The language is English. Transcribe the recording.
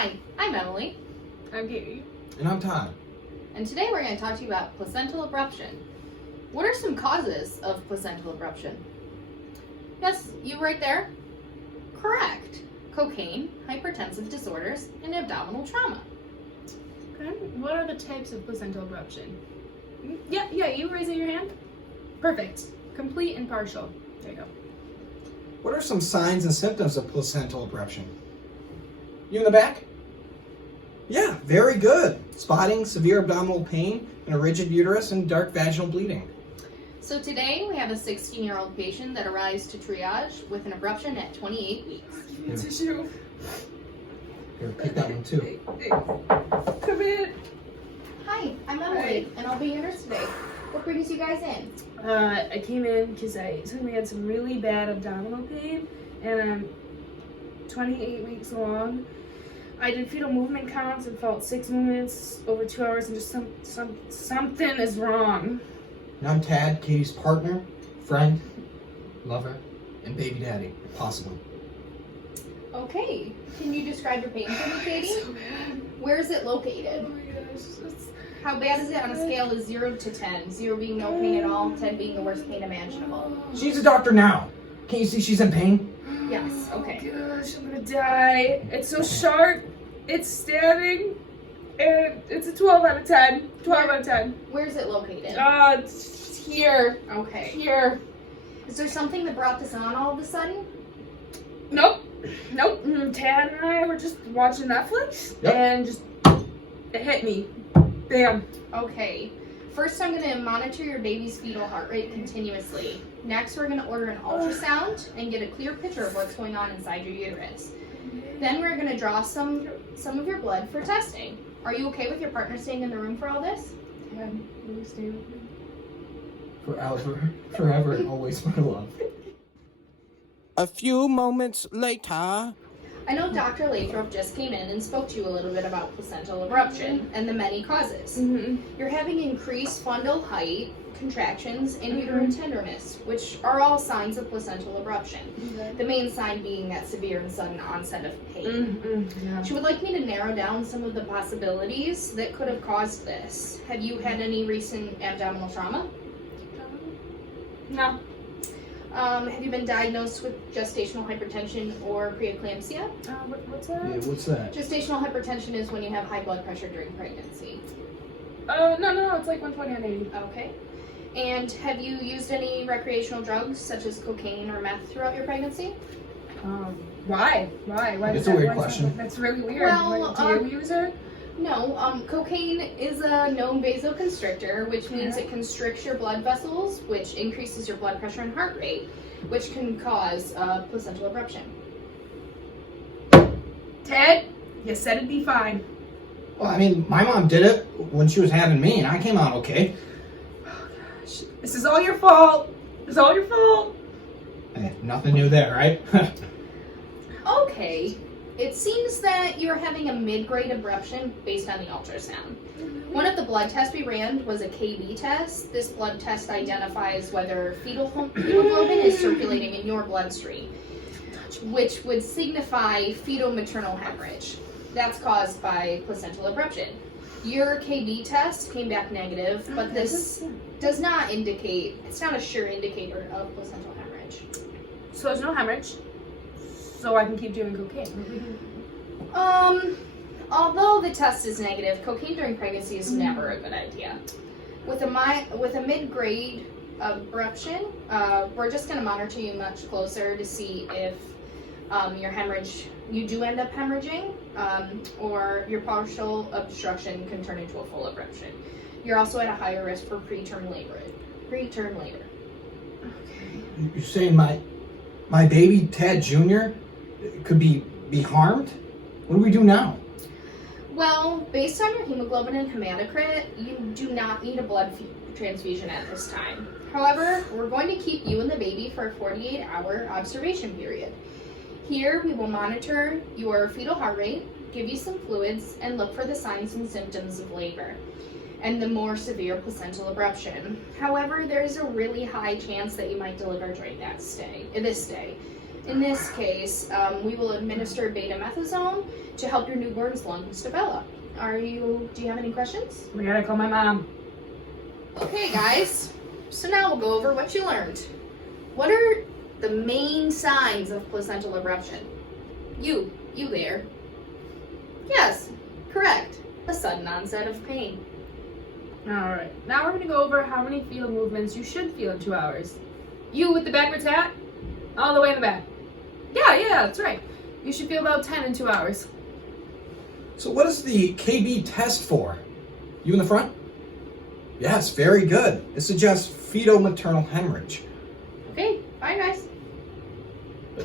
Hi, I'm Emily. I'm Katie. And I'm Todd. And today we're going to talk to you about placental abruption. What are some causes of placental abruption? Yes, you right there. Correct. Cocaine, hypertensive disorders, and abdominal trauma. Okay. What are the types of placental abruption? Yeah, you raising your hand? Perfect. Complete and partial. There you go. What are some signs and symptoms of placental abruption? You in the back? Yeah, very good. Spotting, severe abdominal pain, and a rigid uterus, and dark vaginal bleeding. So today we have a 16-year-old patient that arrives to triage with an abruption at 28 weeks. Give me a tissue. Here, pick that one too. Hey. Come in. Hi, I'm Emily, and I'll be your nurse today. What brings you guys in? I came in because I suddenly had some really bad abdominal pain, and I'm 28 weeks along. I did fetal movement counts and felt 6 movements over 2 hours, and just something is wrong. And I'm Tad, Katie's partner, friend, lover, and baby daddy, possibly. Okay, can you describe your pain for me, Katie? So bad. Where is it located? Oh my gosh. How bad is it on a scale of 0 to 10? 0 being no pain at all, 10 being the worst pain imaginable. She's a doctor now. Can't you see she's in pain? Yes, okay. Oh gosh, I'm gonna die. It's so sharp. It's stabbing. And it's a 12 out of 10. 12 out of 10. Where's it located? It's here. Okay. Here. Is there something that brought this on all of a sudden? Nope. Tad and I were just watching Netflix, Yep. and just it hit me. Bam. Okay. First, I'm going to monitor your baby's fetal heart rate continuously. Next, we're going to order an ultrasound and get a clear picture of what's going on inside your uterus. Then we're going to draw some of your blood for testing. Are you okay with your partner staying in the room for all this? Tad, will you stay with me? Forever and always, my love. A few moments later. I know Dr. Lathrop just came in and spoke to you a little bit about placental abruption and the many causes. You're having increased fundal height, contractions, and uterine tenderness, which are all signs of placental abruption. The main sign being that severe and sudden onset of pain. Yeah. She would like me to narrow down some of the possibilities that could have caused this. Have you had any recent abdominal trauma? No. Have you been diagnosed with gestational hypertension or preeclampsia? What's that? Yeah, what's that? Gestational hypertension is when you have high blood pressure during pregnancy. No, it's like 120 on 80. Okay. And have you used any recreational drugs such as cocaine or meth throughout your pregnancy? Why? Why It's does a that- weird why is question. that- That's really weird. Well, Do you use it? No, cocaine is a known vasoconstrictor, which means it constricts your blood vessels, which increases your blood pressure and heart rate, which can cause placental abruption. Ted, you said it'd be fine. Well, I mean, my mom did it when she was having me, and I came out okay. Oh gosh, this is all your fault. It's all your fault. Hey, nothing new there, right? Okay. It seems that you're having a mid-grade abruption based on the ultrasound. One of the blood tests we ran was a KB test. This blood test identifies whether fetal hemoglobin is circulating in your bloodstream, which would signify fetal maternal hemorrhage. That's caused by placental abruption. Your KB test came back negative, but this does not indicate, it's not a sure indicator of placental hemorrhage. So there's no hemorrhage. So I can keep doing cocaine. Although the test is negative, cocaine during pregnancy is never a good idea. With a mid-grade abruption, we're just going to monitor you much closer to see if you do end up hemorrhaging, or your partial obstruction can turn into a full abruption. You're also at a higher risk for preterm labor. Okay. You're saying my baby Ted Jr. could be harmed? What do we do now? Well, based on your hemoglobin and hematocrit, you do not need a blood transfusion at this time. However, we're going to keep you and the baby for a 48-hour observation period. Here, we will monitor your fetal heart rate, give you some fluids, and look for the signs and symptoms of labor and the more severe placental abruption. However, there is a really high chance that you might deliver during this stay. In this case, we will administer betamethasone to help your newborn's lungs develop. Do you have any questions? We gotta call my mom. Okay, guys. So now we'll go over what you learned. What are the main signs of placental abruption? You there. Yes, correct. A sudden onset of pain. Alright, now we're gonna go over how many fetal movements you should feel in 2 hours. You with the backwards hat? All the way in the back. Yeah, that's right. You should feel about 10 in 2 hours. So what is the KB test for? You in the front? Yes, very good. It suggests fetal maternal hemorrhage. Okay, bye guys.